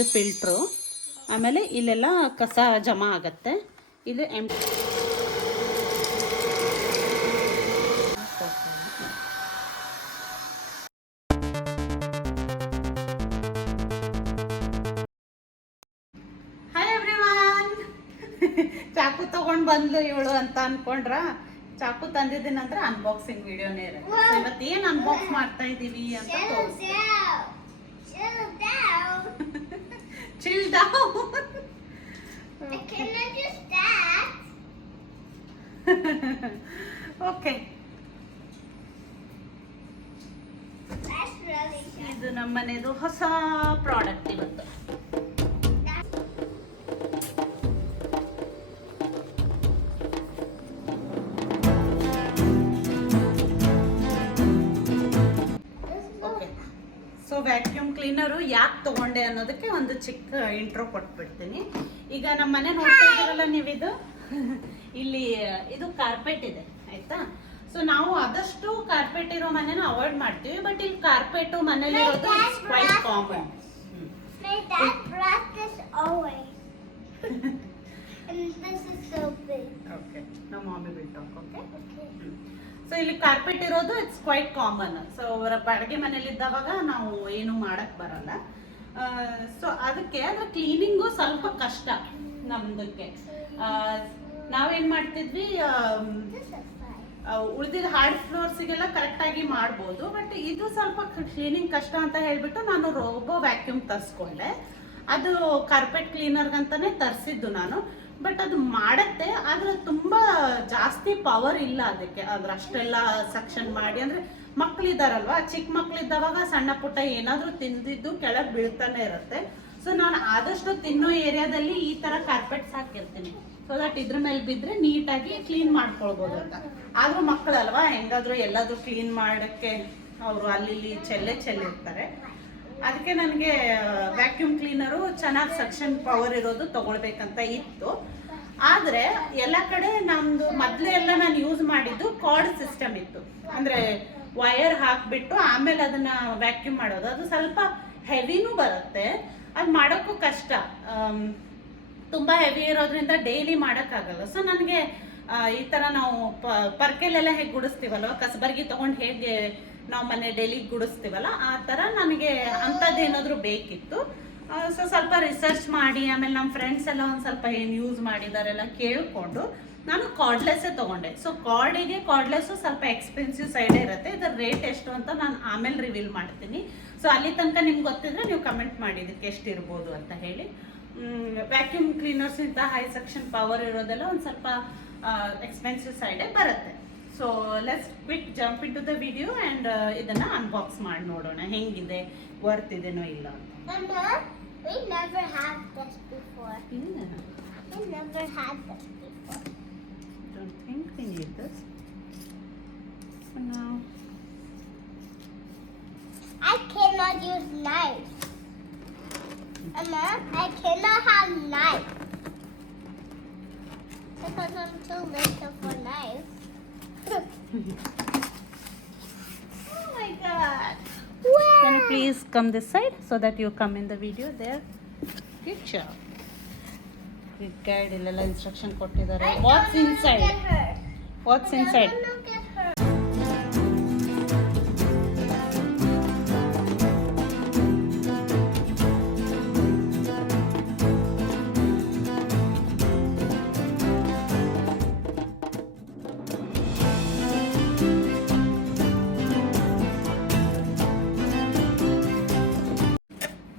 ಇದು ಫಿಲ್ಟ್ರು. ಆಮೇಲೆ ಇಲ್ಲೆಲ್ಲ ಕಸ ಜಮಾ ಆಗತ್ತೆ. ಇದು ಹಾಯ್ ಎವ್ರಿವನ್. ಚಾಕು ತಗೊಂಡು ಬಂದ್ಲು ಇವಳು ಅಂತ ಅನ್ಕೊಂಡ್ರ? ಚಾಕು ತಂದಿದ್ದೀನಂದ್ರೆ ಅನ್ಬಾಕ್ಸಿಂಗ್ ವಿಡಿಯೋನೇ ಇರುತ್ತೆ. ಇವತ್ತು ಏನು ಅನ್ಬಾಕ್ಸ್ ಮಾಡ್ತಾ ಇದ್ದೀವಿ ಅಂತ chill down. I cannot just that. Okay. That's really good. ಇದು ನಮ್ಮನೆದು ಹೊಸ ಪ್ರಾಡಕ್ಟ್ ಇವತ್ತು. ಸೊ ವ್ಯಾಕ್ಯೂಮ್ ಕ್ಲೀನರು ಯಾಕೆ ತೊಗೊಂಡೆ ಅನ್ನೋದಕ್ಕೆ ಒಂದು ಚಿಕ್ಕ ಇಂಟ್ರೋ ಕೊಟ್ಬಿಡ್ತೀನಿ. ಈಗ ನಮ್ಮ ಮನೆ ನೋಡ್ತಾ ಇದ್ದೀರಲ್ಲ ನೀವಿದು, ಇಲ್ಲಿ ಇದು ಕಾರ್ಪೆಟ್ ಇದೆ ಆಯ್ತಾ. ಸೊ ನಾವು ಆದಷ್ಟು ಕಾರ್ಪೆಟ್ ಇರೋ ಮನೆನ ಅವಾಯ್ಡ್ ಮಾಡ್ತೀವಿ, ಬಟ್ ಇಲ್ಲಿ ಕಾರ್ಪೆಟ್ ಮನೇಲಿ ಇರೋದು quite common. My dad brought this always. And this is so big. Okay, now mommy will talk, okay? Okay. So ಇಲ್ಲಿ ಕಾರ್ಪೆಟ್ ಇರೋದು ಇಟ್ಸ್ ಕ್ವೈಟ್ ಕಾಮನ್. ಸೊ ಅವರ ಬಾಡಿಗೆ ಮನೇಲಿ ಇದ್ದಾವಾಗ ನಾವು ಏನು ಮಾಡಕ್ ಬರಲ್ಲ. ಸೊ ಅದಕ್ಕೆ ಅದ್ರ ಕ್ಲೀನಿಂಗು ಸ್ವಲ್ಪ ಕಷ್ಟ ನಮ್ದಕ್ಕೆ. ನಾವೇನ್ ಮಾಡ್ತಿದ್ವಿ, This is fine. ಉಳಿದಿದ್ದ ಹಾರ್ಡ್ ಫ್ಲೋರ್ಸಿಗೆಲ್ಲ ಕರೆಕ್ಟಾಗಿ ಮಾಡ್ಬೋದು, ಬಟ್ ಇದು ಸ್ವಲ್ಪ ಕ್ಲೀನಿಂಗ್ ಕಷ್ಟ ಅಂತ ಹೇಳ್ಬಿಟ್ಟು ನಾನು ರೋಬೋ ವ್ಯಾಕ್ಯೂಮ್ ತರಿಸ್ಕೊಂಡೆ. ಅದು ಕಾರ್ಪೆಟ್ ಕ್ಲೀನರ್ಗಂತಾನೆ ತರಿಸಿದ್ದು ನಾನು. ಬಟ್ ಅದು ಮಾಡುತ್ತೆ, ಆದ್ರೆ ತುಂಬಾ ಜಾಸ್ತಿ ಪವರ್ ಇಲ್ಲ ಅದಕ್ಕೆ. ಅದ್ರ ಅಷ್ಟೆಲ್ಲ ಸಕ್ಷನ್ ಮಾಡಿ, ಅಂದ್ರೆ ಮಕ್ಳಿದಾರಲ್ವಾ, ಚಿಕ್ಕ ಮಕ್ಳಿದ್ದವಾಗ ಸಣ್ಣ ಪುಟ್ಟ ಏನಾದ್ರೂ ತಿಂದಿದ್ದು ಕೆಳಗೆ ಬೀಳ್ತಾನೆ ಇರುತ್ತೆ. ಸೊ ನಾನು ಆದಷ್ಟು ತಿನ್ನೋ ಏರಿಯಾದಲ್ಲಿ ಈ ತರ ಕಾರ್ಪೆಟ್ಸ್ ಹಾಕಿರ್ತೀನಿ, ಸೊ ದಟ್ ಇದ್ರ ಮೇಲೆ ಬಿದ್ರೆ ನೀಟಾಗಿ ಕ್ಲೀನ್ ಮಾಡ್ಕೊಳ್ಬೋದು ಅಂತ. ಆದ್ರೂ ಮಕ್ಕಳಲ್ವಾ, ಹೆಂಗಾದ್ರೂ ಎಲ್ಲಾದ್ರೂ ಕ್ಲೀನ್ ಮಾಡಕ್ಕೆ ಅವರು ಅಲ್ಲಿ ಚೆಲ್ಲಿರ್ತಾರೆ. ಅದಕ್ಕೆ ನನಗೆ ವ್ಯಾಕ್ಯೂಮ್ ಕ್ಲೀನರು ಚೆನ್ನಾಗಿ ಸಕ್ಷನ್ ಪವರ್ ಇರೋದು ತಗೊಳ್ಬೇಕಂತ ಇತ್ತು. ಆದರೆ ಎಲ್ಲ ಕಡೆ ನಮ್ಮದು ಮೊದಲೇ ಎಲ್ಲ ನಾನು ಯೂಸ್ ಮಾಡಿದ್ದು ಕಾರ್ಡ್ ಸಿಸ್ಟಮ್ ಇತ್ತು. ಅಂದರೆ ವಯರ್ ಹಾಕಿಬಿಟ್ಟು ಆಮೇಲೆ ಅದನ್ನು ವ್ಯಾಕ್ಯೂಮ್ ಮಾಡೋದು. ಅದು ಸ್ವಲ್ಪ ಹೆವಿನೂ ಬರುತ್ತೆ, ಅದು ಮಾಡೋಕ್ಕೂ ಕಷ್ಟ. ತುಂಬ ಹೆವಿ ಇರೋದ್ರಿಂದ ಡೈಲಿ ಮಾಡೋಕ್ಕಾಗಲ್ಲ. ಸೊ ನನಗೆ ಈ ಥರ ನಾವು ಪರ್ಕೆಲೆಲ್ಲ ಹೇಗೆ ಗುಡಿಸ್ತೀವಲ್ವ, ಕಸಬರ್ಗಿ ತೊಗೊಂಡು ಹೇಗೆ ನಾವು ಮನೆ ಡೈಲಿ ಗುಡಿಸ್ತೀವಲ್ಲ, ಆ ಥರ ನನಗೆ ಅಂಥದ್ದೇನಾದರೂ ಬೇಕಿತ್ತು. ಸೊ ಸ್ವಲ್ಪ ರಿಸರ್ಚ್ ಮಾಡಿ, ಆಮೇಲೆ ನಮ್ಮ ಫ್ರೆಂಡ್ಸ್ ಎಲ್ಲ ಒಂದು ಸ್ವಲ್ಪ ಏನು ಯೂಸ್ ಮಾಡಿದಾರೆಲ್ಲ ಕೇಳಿಕೊಂಡು ನಾನು ಕಾರ್ಡ್ಲೆಸ್ಸೇ ತೊಗೊಂಡೆ. ಸೊ ಕಾರ್ಡ್ಲೆಸ್ಸು ಸ್ವಲ್ಪ ಎಕ್ಸ್ಪೆನ್ಸಿವ್ ಸೈಡೇ ಇರುತ್ತೆ. ಇದರ ರೇಟ್ ಎಷ್ಟು ಅಂತ ನಾನು ಆಮೇಲೆ ರಿವೀಲ್ ಮಾಡ್ತೀನಿ. ಸೊ ಅಲ್ಲಿ ತನಕ ನಿಮ್ಗೆ ಗೊತ್ತಿದ್ರೆ ನೀವು ಕಮೆಂಟ್ ಮಾಡಿ ಇದಕ್ಕೆ ಎಷ್ಟಿರ್ಬೋದು ಅಂತ ಹೇಳಿ. ವ್ಯಾಕ್ಯೂಮ್ ಕ್ಲೀನರ್ಸ್ ಇಂಥ ಹೈ ಸಕ್ಷನ್ ಪವರ್ ಇರೋದೆಲ್ಲ ಒಂದು ಸ್ವಲ್ಪ ಎಕ್ಸ್ಪೆನ್ಸಿವ್ ಸೈಡೇ ಬರುತ್ತೆ. So let's quick jump into the video and ಇದನ್ನು ಅನ್ಬಾಕ್ಸ್ ಮಾಡಿ ನೋಡೋಣ ಹೆಂಗಿದೆ, ವರ್ತ್ ಇದೆನೋ ಇಲ್ಲ ಅಂತ. Mama, we never had this before. We never had this before. Don't think we need this. So now I cannot use knives. Mama, I cannot have knives. Because I'm too little for knives. oh my god. Wow. Can you please come this side so that you come in the video there? Good job. Good guide, illela instruction kottidare. What's inside? What's inside?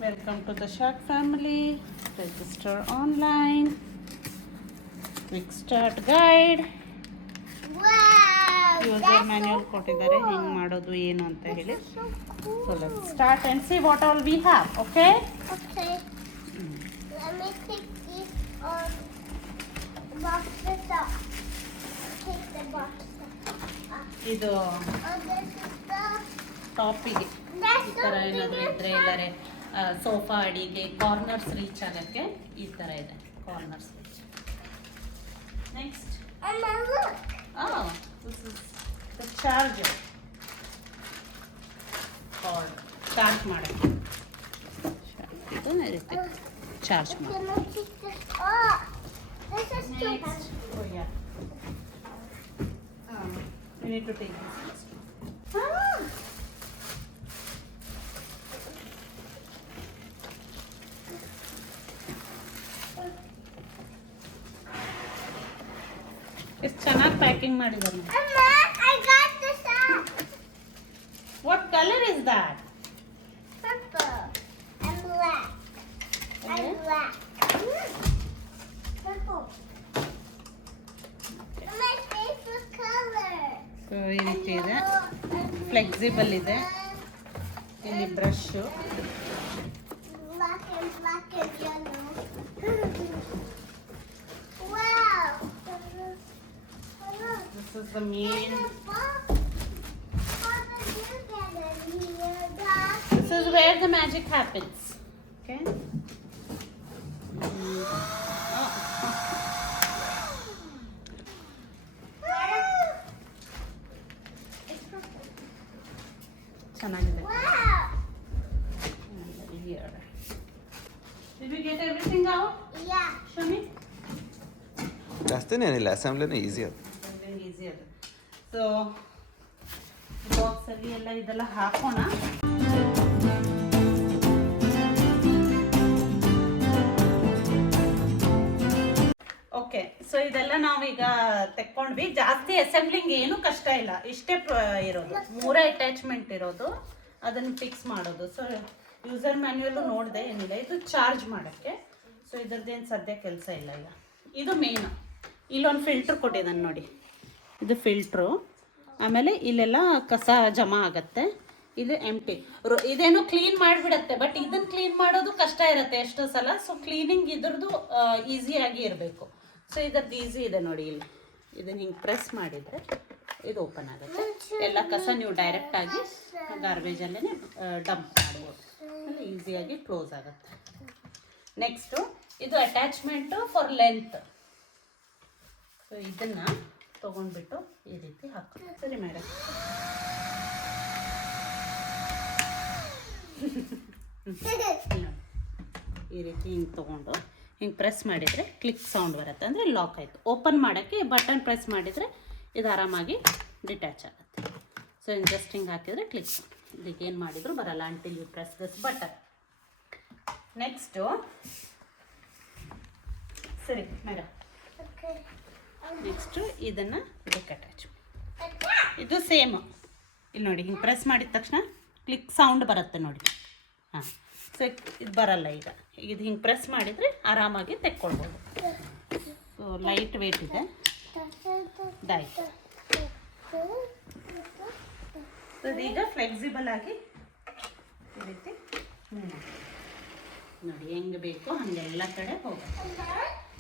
Welcome to the Shark family. Register online. Quick start guide. Wow. User manual ಕೊಟ್ಟಿದ್ದಾರೆ ಹೆಂಗ್ ಮಾಡೋದು ಏನು ಅಂತ ಹೇಳಿ. So cool. So let's start and see what all we have, okay? Okay. Let me take these boxes up. Take the boxes up. ಇದು This is the. ಟಾಪಿಗೆ That's ಈ ಥರ ಏನಾದರೂ ಇದ್ರೆ ಎಲ್ಲರೆ ಸೋಫಾ ಅಡಿಗೆ ಕಾರ್ನರ್ಸ್ ರೀಚ್ ಆಗಕ್ಕೆ ಈ ಥರ ಇದೆ, corners reach. Next Mama, look. this is the charger cord charge ಮಾಡೋಕ್ಕೆ. ಇದು ಈ ರೀತಿ ಚಾರ್ಜ್ ಮಾಡಿ. Can I pick this up? This is too Next. heavy. Oh yeah. You need to take this. Ah! ಎಷ್ಟು ಚೆನ್ನಾಗಿ ಪ್ಯಾಕಿಂಗ್ ಮಾಡಿದ್ದಾರೆ. Mama, I got this up. What color is that? Purple and black. Okay. And black. Purple. My favorite color. So ಈ ರೀತಿ ಇದೆ, Yellow and flexible ಇದೆ. ಇಲ್ಲಿ brush, black and yellow. Wow. This is the main. This is where the magic happens. Okay. ಚೆನ್ನಾಗಿದೆ. And here. Did we get everything out, Yeah. Shami? ಜಾಸ್ತಿನೇನಿಲ್ಲ, ಅಸೆಂಬ್ಲಿನೇ easy ಅದು. Very easy ಅದು. So box ಅಲ್ಲಿ ಎಲ್ಲ ಇದೆಲ್ಲ ಹಾಕೋಣ. ಓಕೆ, ಸೊ ಇದೆಲ್ಲ ನಾವೀಗ ತೆಕ್ಕೊಂಡ್ವಿ. ಜಾಸ್ತಿ ಅಸೆಂಬ್ಲಿಂಗ್ ಏನು ಕಷ್ಟ ಇಲ್ಲ, ಇಷ್ಟೇ ಇರೋದು, 3 ಅಟ್ಯಾಚ್ಮೆಂಟ್ ಇರೋದು, ಅದನ್ನು ಫಿಕ್ಸ್ ಮಾಡೋದು. ಸೊ ಯೂಸರ್ ಮ್ಯಾನ್ಯುಯಲ್ ನೋಡಿದೆ, ಏನಿಲ್ಲ, ಇದು ಚಾರ್ಜ್ ಮಾಡೋಕ್ಕೆ. ಸೊ ಇದ್ರದ್ದೇನು ಸದ್ಯ ಕೆಲಸ ಇಲ್ಲ ಈಗ. ಇದು ಮೇನ್. ಇಲ್ಲೊಂದು ಫಿಲ್ಟ್ರ್ ಕೊಟ್ಟಿದ್ದಾನೆ ನೋಡಿ, ಇದು ಫಿಲ್ಟ್ರು. ಆಮೇಲೆ ಇಲ್ಲೆಲ್ಲ ಕಸ ಜಮಾ ಆಗತ್ತೆ. ಇದು ಎಂಟಿ. ಇದೇನೋ ಕ್ಲೀನ್ ಮಾಡಿಬಿಡತ್ತೆ, ಬಟ್ ಇದನ್ನು ಕ್ಲೀನ್ ಮಾಡೋದು ಕಷ್ಟ ಇರುತ್ತೆ ಎಷ್ಟೋ ಸಲ. ಸೊ ಕ್ಲೀನಿಂಗ್ ಇದ್ರದ್ದು ಈಸಿಯಾಗಿ ಇರಬೇಕು. ಸೊ ಇದ್ರದ್ದು ಈಸಿ ಇದೆ ನೋಡಿ, ಇಲ್ಲಿ ಇದನ್ನು ಹಿಂಗೆ ಪ್ರೆಸ್ ಮಾಡಿದರೆ ಇದು ಓಪನ್ ಆಗುತ್ತೆ. ಎಲ್ಲ ಕಸ ನೀವು ಡೈರೆಕ್ಟಾಗಿ ಗಾರ್ಬೇಜಲ್ಲೇ ಡಂಪ್ ಮಾಡ್ಬೋದು, ಅಲ್ಲಿ ಈಸಿಯಾಗಿ ಕ್ಲೋಸ್ ಆಗುತ್ತೆ. ನೆಕ್ಸ್ಟು ಇದು ಅಟ್ಯಾಚ್ಮೆಂಟು ಫಾರ್ ಲೆಂತ್. ಸೊ ಇದನ್ನು ತೊಗೊಂಡ್ಬಿಟ್ಟು ಈ ರೀತಿ ಹಾಕಿ. ಸರಿ ಮೇಡಮ್. ಈ ರೀತಿ ಹಿಂಗೆ ತೊಗೊಂಡು ಹಿಂಗೆ ಪ್ರೆಸ್ ಮಾಡಿದರೆ ಕ್ಲಿಕ್ ಸೌಂಡ್ ಬರುತ್ತೆ, ಅಂದರೆ ಲಾಕ್ ಆಯಿತು. ಓಪನ್ ಮಾಡೋಕ್ಕೆ ಬಟನ್ ಪ್ರೆಸ್ ಮಾಡಿದರೆ ಇದು ಆರಾಮಾಗಿ ಡಿಟ್ಯಾಚ್ ಆಗುತ್ತೆ. ಸೊ ಇನ್ನು ಜಸ್ಟ್ ಹಿಂಗೆ ಹಾಕಿದರೆ ಕ್ಲಿಕ್ ಸೌಂಡ್. ಇದಕ್ಕೆ ಏನು ಮಾಡಿದ್ರು ಬರಲ್ಲ until you press this button. Next ಸರಿ ಮೇಡಮ್, ನೆಕ್ಸ್ಟು ಇದನ್ನು ಇದಕ್ಕೆ ಅಟ್ಯಾಚ್. ಇದು ಸೇಮ್ ಇಲ್ಲಿ ನೋಡಿ, ಹಿಂಗೆ ಪ್ರೆಸ್ ಮಾಡಿದ ತಕ್ಷಣ ಕ್ಲಿಕ್ ಸೌಂಡ್ ಬರುತ್ತೆ ನೋಡಿ. ಹಾಂ, ಸೊ ಇದು ಬರಲ್ಲ ಈಗ. ಇದು ಹಿಂಗೆ ಪ್ರೆಸ್ ಮಾಡಿದರೆ ಆರಾಮಾಗಿ ತೆಕ್ಕೊಳ್ಬೋದು. ಸೊ ಲೈಟ್ ವೇಟ್ ಇದೆ, ಇದಾಯ್ತು. ಸೊ ಇದೀಗ ಫ್ಲೆಕ್ಸಿಬಲ್ ಆಗಿ ಈ ರೀತಿ ನೋಡಿ, ಹೆಂಗೆ ಬೇಕು ಹಾಗೆಲ್ಲ ಕಡೆ ಹೋಗುತ್ತೆ.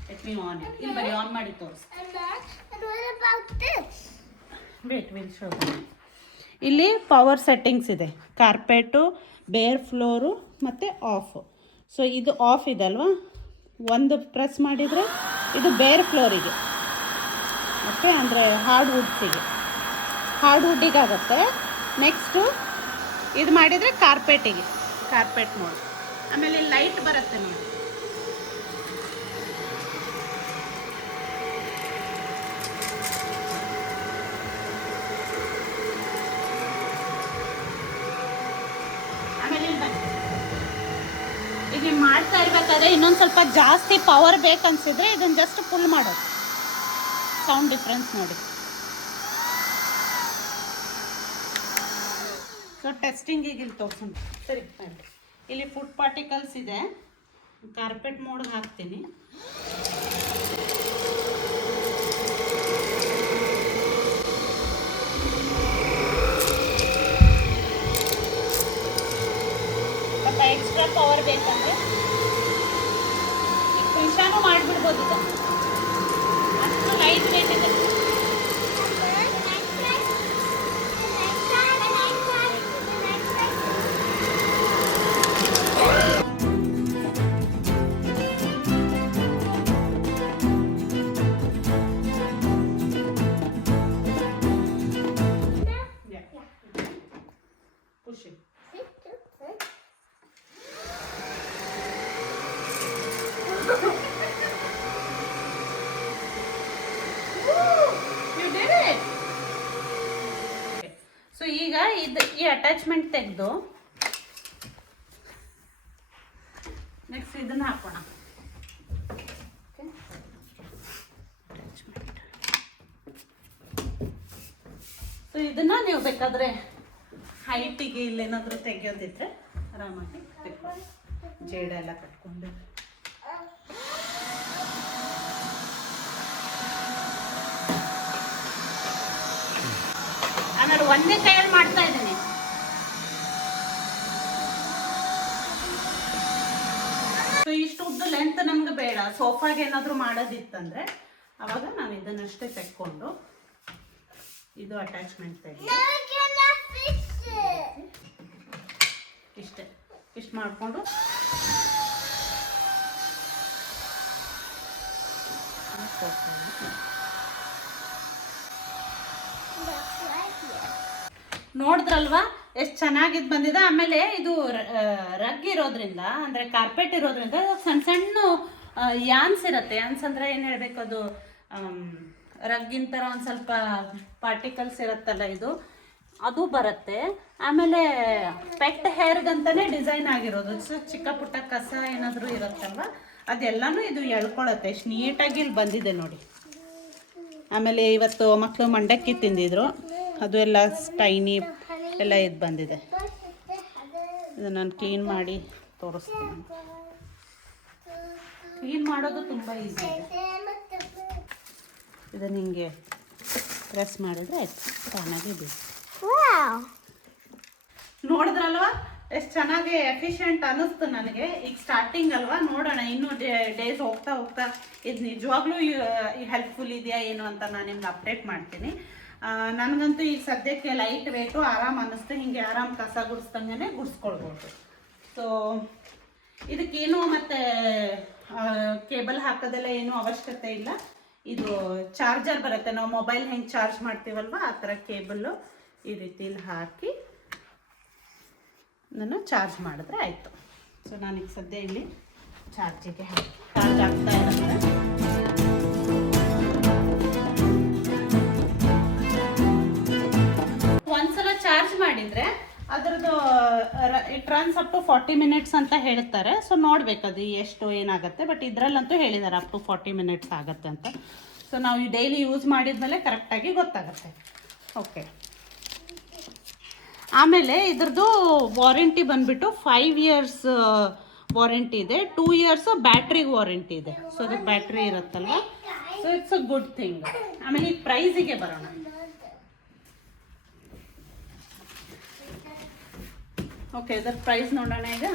Let me on it. ಇಲ್ಲಿ ಬರೀ ಆನ್ ಮಾಡಿ ತೋರಿಸಿ. And what about this? Wait will show. ಇಲ್ಲಿ ಪವರ್ ಸೆಟ್ಟಿಂಗ್ಸ್ ಇದೆ, ಕಾರ್ಪೆಟು, ಬೇರ್ ಫ್ಲೋರು ಮತ್ತು ಆಫ್. ಸೊ ಇದು ಆಫ್ ಇದೆ ಅಲ್ವಾ, ಒಂದು ಪ್ರೆಸ್ ಮಾಡಿದರೆ ಇದು ಬೇರ್ ಫ್ಲೋರಿಗೆ, ಓಕೆ, ಅಂದರೆ ಹಾರ್ಡ್ ವುಡ್ಡಿಗೆ ಆಗುತ್ತೆ. ನೆಕ್ಸ್ಟು ಇದು ಮಾಡಿದರೆ ಕಾರ್ಪೆಟ್ ಮೋಡ್. ಆಮೇಲೆ ಲೈಟ್ ಬರುತ್ತೆ ನೋಡಿ, ಈಗ ನೀವು ಮಾಡ್ತಾ ಇರ್ಬೇಕಾದ್ರೆ ಇನ್ನೊಂದು ಸ್ವಲ್ಪ ಜಾಸ್ತಿ ಪವರ್ ಬೇಕನ್ಸಿದ್ರೆ ಇದನ್ನು ಜಸ್ಟ್ ಫುಲ್ ಮಾಡೋದು. ಸೌಂಡ್ ಡಿಫ್ರೆನ್ಸ್ ನೋಡಿ. ಸೊ ಟೆಸ್ಟಿಂಗಿಗೆ ಇಲ್ಲಿ ತೋರಿಸೋಣ. ಸರಿ ಮಾಡಿ. ಇಲ್ಲಿ ಫುಡ್ ಪಾರ್ಟಿಕಲ್ಸ್ ಇದೆ, ಕಾರ್ಪೆಟ್ ಮೋಡ್ಗೆ ಹಾಕ್ತೀನಿ. ಸ್ವಲ್ಪ ಎಕ್ಸ್ಟ್ರಾ ಪವರ್ ಬೇಕಂದ್ರೆ ನಿಮಿಷನೂ ಮಾಡಿಬಿಡ್ಬೋದು. ಇದು ಅಷ್ಟು ಲೈಟ್ ವೇಟ್ ಇದೆ. ಅಟ್ಯಾಚ್ಮೆಂಟ್ ತೆಗೆದು ನೆಕ್ಸ್ಟ್ ಇದನ್ನ ಹಾಕೋಣ. ಸೊ ಇದನ್ನ ನೀವು ಬೇಕಾದ್ರೆ ಹೈಟಿಗೆ ಇಲ್ಲೇನಾದ್ರೂ ತೆಗಿಯೋದಿದ್ರೆ ಆರಾಮಾಗಿ ತೆಗ್ಬೋದು. ಜೇಡ ಎಲ್ಲ ಕಟ್ಕೊಂಡು ಆಮೇಲೆ ಒಂದೇ ಕೈಯಲ್ಲಿ ಮಾಡ್ತಾ ಇದ್ದೀನಿ. ಸೊ ಇಷ್ಟು ಉದ್ದ ಲೆಂತ್ ನಮ್ಗೆ ಬೇಡ. ಸೋಫಾಗೆ ಏನಾದರೂ ಮಾಡೋದಿತ್ತಂದ್ರೆ ಅವಾಗ ನಾವು ಇದನ್ನಷ್ಟೇ ತೆಕ್ಕೊಂಡು ಇದು ಅಟ್ಯಾಚ್ಮೆಂಟ್ ತೆಗಿ ಇಷ್ಟು ಮಾಡಿಕೊಂಡು ನೋಡಿದ್ರಲ್ವಾ ಎಷ್ಟು ಚೆನ್ನಾಗಿದ್ ಬಂದಿದೆ. ಆಮೇಲೆ ಇದು ರಗ್ ಇರೋದ್ರಿಂದ ಅಂದ್ರೆ ಕಾರ್ಪೆಟ್ ಇರೋದ್ರಿಂದ ಸಣ್ಣ ಸಣ್ಣ ಯಾನ್ಸ್ ಇರುತ್ತೆ. ಯಾನ್ಸ್ ಅಂದ್ರೆ ಏನ್ ಹೇಳ್ಬೇಕು, ಅದು ರಗ್ಗಿನ ಥರ ಒಂದು ಸ್ವಲ್ಪ ಪಾರ್ಟಿಕಲ್ಸ್ ಇರುತ್ತಲ್ಲ, ಇದು ಅದು ಬರುತ್ತೆ. ಆಮೇಲೆ ಪೆಟ್ ಹೇರ್ಗಂತಾನೆ ಡಿಸೈನ್ ಆಗಿರೋದು. ಸೊ ಚಿಕ್ಕ ಪುಟ್ಟ ಕಸ ಏನಾದರೂ ಇರುತ್ತಲ್ವ ಅದೆಲ್ಲನೂ ಇದು ಎಳ್ಕೊಳತ್ತೆ. ಎಷ್ಟು ನೀಟಾಗಿ ಇಲ್ಲಿ ಬಂದಿದೆ ನೋಡಿ. ಆಮೇಲೆ ಇವತ್ತು ಮಕ್ಕಳು ಮಂಡಕ್ಕಿ ತಿಂದಿದ್ರು, ಅದು ಎಲ್ಲ ಟೈನಿ ಎಲ್ಲ ಇದು ಬಂದಿದೆ. ಇದನ್ನು ನಾನು ಕ್ಲೀನ್ ಮಾಡಿ ತೋರಿಸ್ತೀನಿ. ಕ್ಲೀನ್ ಮಾಡೋದು ತುಂಬ ಈಸಿ ಇದೆ. ಇದನ್ನು ಹಿಂಗೆ ಪ್ರೆಸ್ ಮಾಡಿದ್ರೆ ಆಯ್ತು, ತಾನಾಗಿ ಬೇಕು. ನೋಡಿದ್ರಲ್ವಾ ಎಷ್ಟು ಚೆನ್ನಾಗಿ ಎಫಿಷಿಯೆಂಟ್ ಅನ್ನಿಸ್ತು ನನಗೆ. ಈಗ ಸ್ಟಾರ್ಟಿಂಗ್ ಅಲ್ವಾ, ನೋಡೋಣ ಇನ್ನೂ ಡೇಸ್ ಹೋಗ್ತಾ ಹೋಗ್ತಾ ಇದು ನಿಜವಾಗ್ಲೂ ಹೆಲ್ಪ್ಫುಲ್ ಇದೆಯಾ ಏನು ಅಂತ ನಾನು ನಿಮ್ಗೆ ಅಪ್ಡೇಟ್ ಮಾಡ್ತೀನಿ. ನನಗಂತೂ ಈಗ ಸದ್ಯಕ್ಕೆ ಲೈಟ್ ವೇಟು ಆರಾಮ್ ಅನ್ನಿಸ್ತು. ಹಿಂಗೆ ಆರಾಮ್ ಕಸ ಗುಡಿಸ್ದಂಗೆ ಗುಡಿಸ್ಕೊಳ್ಬೋದು. ಸೊ ಇದಕ್ಕೇನು ಮತ್ತೆ ಕೇಬಲ್ ಹಾಕೋದೆಲ್ಲ ಏನೂ ಅವಶ್ಯಕತೆ ಇಲ್ಲ. ಇದು ಚಾರ್ಜರ್ ಬರುತ್ತೆ, ನಾವು ಮೊಬೈಲ್ ಹೆಂಗೆ ಚಾರ್ಜ್ ಮಾಡ್ತೀವಲ್ವ ಆ ಥರ ಕೇಬಲ್ಲು ಈ ರೀತಿ ಇಲ್ಲಿ ಹಾಕಿ ನಾನು ಚಾರ್ಜ್ ಮಾಡಿದ್ರೆ ಆಯಿತು. ಸೊ ನಾನೀಗ ಸದ್ಯ ಇಲ್ಲಿ ಚಾರ್ಜಿಗೆ ಚಾರ್ಜ್ ಆಗ್ತಾ ಇರುತ್ತೆ. ಒಂದ್ಸಲ ಚಾರ್ಜ್ ಮಾಡಿದರೆ ಅದರದ್ದು it runs up to 40 minutes ಅಂತ ಹೇಳ್ತಾರೆ. ಸೊ ನೋಡ್ಬೇಕು ಅದು ಎಷ್ಟು ಏನಾಗುತ್ತೆ. ಬಟ್ ಇದರಲ್ಲಂತೂ ಹೇಳಿದ್ದಾರೆ ಅಪ್ ಟು 40 ಮಿನಿಟ್ಸ್ ಆಗುತ್ತೆ ಅಂತ. ಸೊ ನಾವು ಈ ಡೈಲಿ ಯೂಸ್ ಮಾಡಿದ್ಮೇಲೆ ಕರೆಕ್ಟಾಗಿ ಗೊತ್ತಾಗುತ್ತೆ. ಓಕೆ, ಆಮೇಲೆ ಇದ್ರದ್ದು ವಾರಂಟಿ ಬಂದ್ಬಿಟ್ಟು 5 years ವಾರಂಟಿ ಇದೆ, 2 years ಬ್ಯಾಟ್ರಿಗೆ ವಾರಂಟಿ ಇದೆ. ಸೊ ಅದಕ್ಕೆ ಬ್ಯಾಟ್ರಿ ಇರುತ್ತಲ್ವ, so it's a good thing. ಆಮೇಲೆ ಈ ಪ್ರೈಸಿಗೆ ಬರೋಣ. ಓಕೆ, ಇದರ ಪ್ರೈಸ್ ನೋಡೋಣ. ಈಗ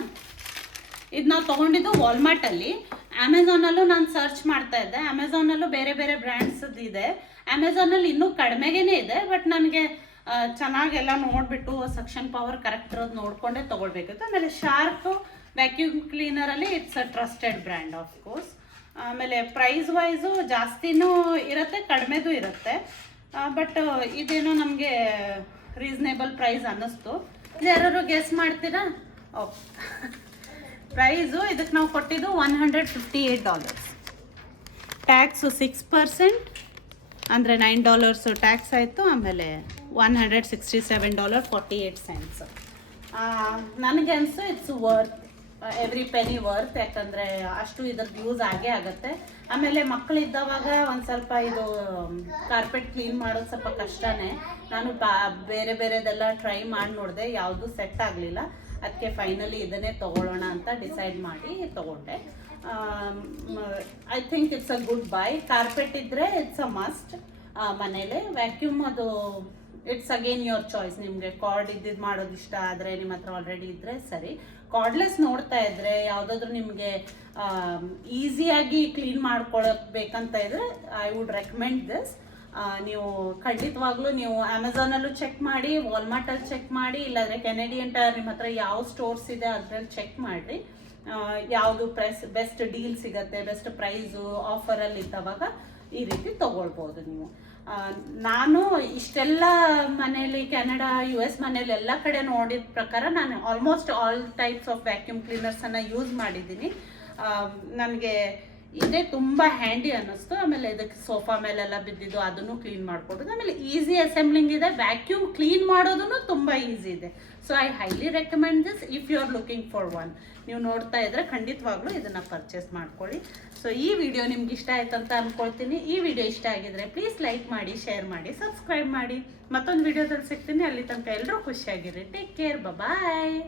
ಇದು ನಾವು ತೊಗೊಂಡಿದ್ದು ವಾಲ್ಮಾರ್ಟಲ್ಲಿ. ಅಮೆಝಾನಲ್ಲೂ ನಾನು ಸರ್ಚ್ ಮಾಡ್ತಾ ಇದ್ದೆ. ಅಮೆಝಾನಲ್ಲೂ ಬೇರೆ ಬೇರೆ ಬ್ರ್ಯಾಂಡ್ಸದ್ದು ಇದೆ. ಅಮೆಝಾನಲ್ಲಿ ಇನ್ನೂ ಕಡಿಮೆಗೇ ಇದೆ. ಬಟ್ ನನಗೆ ಚೆನ್ನಾಗೆಲ್ಲ ನೋಡಿಬಿಟ್ಟು ಸಕ್ಷನ್ ಪವರ್ ಕರೆಕ್ಟ್ ಇರೋದು ನೋಡಿಕೊಂಡೇ ತೊಗೊಳ್ಬೇಕಿತ್ತು. ಆಮೇಲೆ ಶಾರ್ಪ್ ವ್ಯಾಕ್ಯೂಮ್ ಕ್ಲೀನರಲ್ಲಿ it's a trusted brand of course. ಆಮೇಲೆ ಪ್ರೈಸ್ ವೈಸು ಜಾಸ್ತಿನೂ ಇರುತ್ತೆ, ಕಡಿಮೆದು ಇರುತ್ತೆ. ಬಟ್ ಇದೇನೋ ನಮಗೆ ರೀಸನೇಬಲ್ ಪ್ರೈಸ್ ಅನ್ನಿಸ್ತು. ಯಾರು ಗೆಸ್ ಮಾಡ್ತೀರಾ? ಓಕೆ, ಪ್ರೈಸು ಇದಕ್ಕೆ ನಾವು ಕೊಟ್ಟಿದ್ದು $158. ಟ್ಯಾಕ್ಸು 6%, ಅಂದರೆ $9 ಟ್ಯಾಕ್ಸ್ ಆಯಿತು. ಆಮೇಲೆ $167.48. ನನಗೆ ಅನಿಸು it's worth, every penny worth. ಯಾಕಂದರೆ ಅಷ್ಟು ಇದ್ರದ್ದು ಯೂಸ್ ಆಗೇ ಆಗುತ್ತೆ. ಆಮೇಲೆ ಮಕ್ಕಳಿದ್ದವಾಗ ಒಂದು ಸ್ವಲ್ಪ ಇದು ಕಾರ್ಪೆಟ್ ಕ್ಲೀನ್ ಮಾಡೋದು ಸ್ವಲ್ಪ ಕಷ್ಟನೇ. ನಾನು ಬೇರೆ ಬೇರೆದೆಲ್ಲ ಟ್ರೈ ಮಾಡಿ ನೋಡಿದೆ, ಯಾವುದೂ ಸೆಟ್ ಆಗಲಿಲ್ಲ. ಅದಕ್ಕೆ ಫೈನಲಿ ಇದನ್ನೇ ತೊಗೊಳ್ಳೋಣ ಅಂತ ಡಿಸೈಡ್ ಮಾಡಿ ತೊಗೊಂಡೆ. I think it's a good bye. Carpet ಇದ್ದರೆ ಇಟ್ಸ್ ಅ ಮಸ್ಟ್ ಮನೇಲಿ. ವ್ಯಾಕ್ಯೂಮ್ ಅದು ಇಟ್ಸ್ ಅಗೇನ್ ಯುವರ್ ಚಾಯ್ಸ್. ನಿಮಗೆ ಕಾರ್ಡ್ ಇದ್ದಿದ್ದು ಮಾಡೋದು ಇಷ್ಟ ಆದರೆ ನಿಮ್ಮ ಹತ್ರ ಆಲ್ರೆಡಿ ಇದ್ದರೆ ಸರಿ. ಕಾರ್ಡ್ಲೆಸ್ ನೋಡ್ತಾ ಇದ್ದರೆ ಯಾವುದಾದ್ರೂ ನಿಮಗೆ ಈಸಿಯಾಗಿ ಕ್ಲೀನ್ ಮಾಡ್ಕೊಳ್ಬೇಕಂತ ಇದ್ದರೆ ಐ ವುಡ್ ರೆಕಮೆಂಡ್ ದಿಸ್. ನೀವು ಖಂಡಿತವಾಗ್ಲೂ ನೀವು ಅಮೆಝಾನಲ್ಲೂ ಚೆಕ್ ಮಾಡಿ, ವಾಲ್ಮಾರ್ಟಲ್ಲಿ ಚೆಕ್ ಮಾಡಿ, ಇಲ್ಲಾಂದರೆ ಕೆನೆಡಿಯನ್ ಟೈರ್ ನಿಮ್ಮ ಹತ್ರ ಯಾವ ಸ್ಟೋರ್ಸ್ ಇದೆ ಅದರಲ್ಲಿ ಚೆಕ್ ಮಾಡಿರಿ. ಯಾವುದು ಬೆಸ್ಟ್ ಡೀಲ್ ಸಿಗುತ್ತೆ, ಬೆಸ್ಟ್ ಪ್ರೈಸು ಆಫರಲ್ಲಿ ಇದ್ದವಾಗ ಈ ರೀತಿ ತೊಗೊಳ್ಬೋದು ನೀವು. ನಾನು ಇಷ್ಟೆಲ್ಲ ಮನೇಲಿ ಕೆನಡಾ US ಮನೇಲಿ ಎಲ್ಲ ಕಡೆ ನೋಡಿದ ಪ್ರಕಾರ ನಾನು almost all types of vacuum ಕ್ಲೀನರ್ಸನ್ನು ಯೂಸ್ ಮಾಡಿದ್ದೀನಿ. ನನಗೆ ಇದೇ ತುಂಬ ಹ್ಯಾಂಡಿ ಅನ್ನಿಸ್ತು. ಆಮೇಲೆ ಇದಕ್ಕೆ ಸೋಫಾ ಮೇಲೆಲ್ಲ ಬಿದ್ದಿದ್ದು ಅದನ್ನು ಕ್ಲೀನ್ ಮಾಡ್ಕೊಡೋದು. ಆಮೇಲೆ ಈಸಿ ಅಸೆಂಬ್ಲಿಂಗ್ ಇದೆ, ವ್ಯಾಕ್ಯೂಮ್ ಕ್ಲೀನ್ ಮಾಡೋದನ್ನು ತುಂಬ ಈಸಿ ಇದೆ. So I highly recommend this if you are looking for one. ನೀವು ನೋಡ್ತಾ ಇದ್ರೆ ಖಂಡಿತವಾಗ್ಲೂ ಇದನ್ನು ಪರ್ಚೇಸ್ ಮಾಡ್ಕೊಳ್ಳಿ. ಸೊ ಈ ವಿಡಿಯೋ ನಿಮ್ಗೆ ಇಷ್ಟ ಆಯ್ತು ಅಂತ ಅಂದ್ಕೊಳ್ತೀನಿ. ಈ ವಿಡಿಯೋ ಇಷ್ಟ ಆಗಿದ್ರೆ ಪ್ಲೀಸ್ ಲೈಕ್ ಮಾಡಿ, ಶೇರ್ ಮಾಡಿ, ಸಬ್ಸ್ಕ್ರೈಬ್ ಮಾಡಿ. ಮತ್ತೊಂದು ವಿಡಿಯೋದಲ್ಲಿ ಸಿಗ್ತೀನಿ. ಅಲ್ಲಿ ತನಕ ಎಲ್ಲರೂ ಖುಷಿಯಾಗಿರಿ. ಟೇಕ್ ಕೇರ್, ಬಾಯ್.